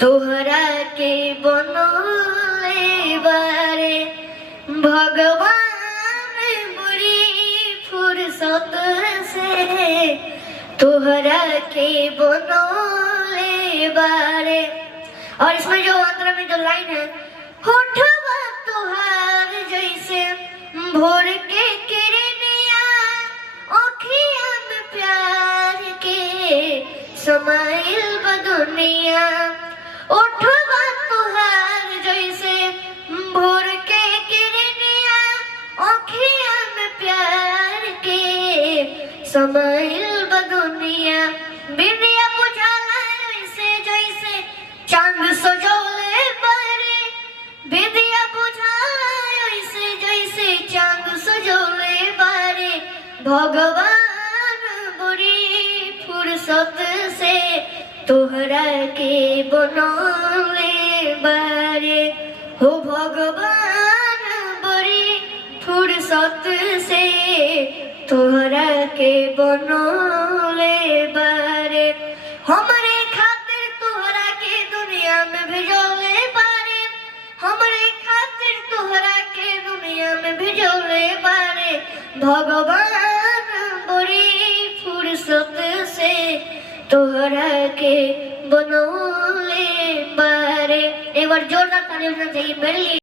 तोहरा के बनले बारे भगवान बुरी फुर्सत से, तोहरा के बनले बारे। और इसमें जो अंदर में जो लाइन है, होठवा तोहार जैसे भोर के किरनिया, आँखियाँ में प्यार के समाइल बदुनिया। ओठवा तोहार जैसे भोर के किरनिया, आँखियाँ में प्यार के समाइल बदुनिया। बिंदिया बुझाला ऐसे जैसे चांद सजोले बारे, बिंदिया बुझाला ऐसे जैसे चांद सजोले बारे। भगवान बुरी फुर्सत से तोहरा के बनले बारे, हो भगवान बुरी फुर्सत से तोहरा के बनले बारे। हमरे खातिर तोहरा के दुनिया में भेजले बारे, हमरे खातिर तोहरा के दुनिया में भेजले बारे। भगवान बुरी फुर्सत से तोहरा के बनले बारे। एक बार जोरदार ताली होना चाहिए मेरे लिए।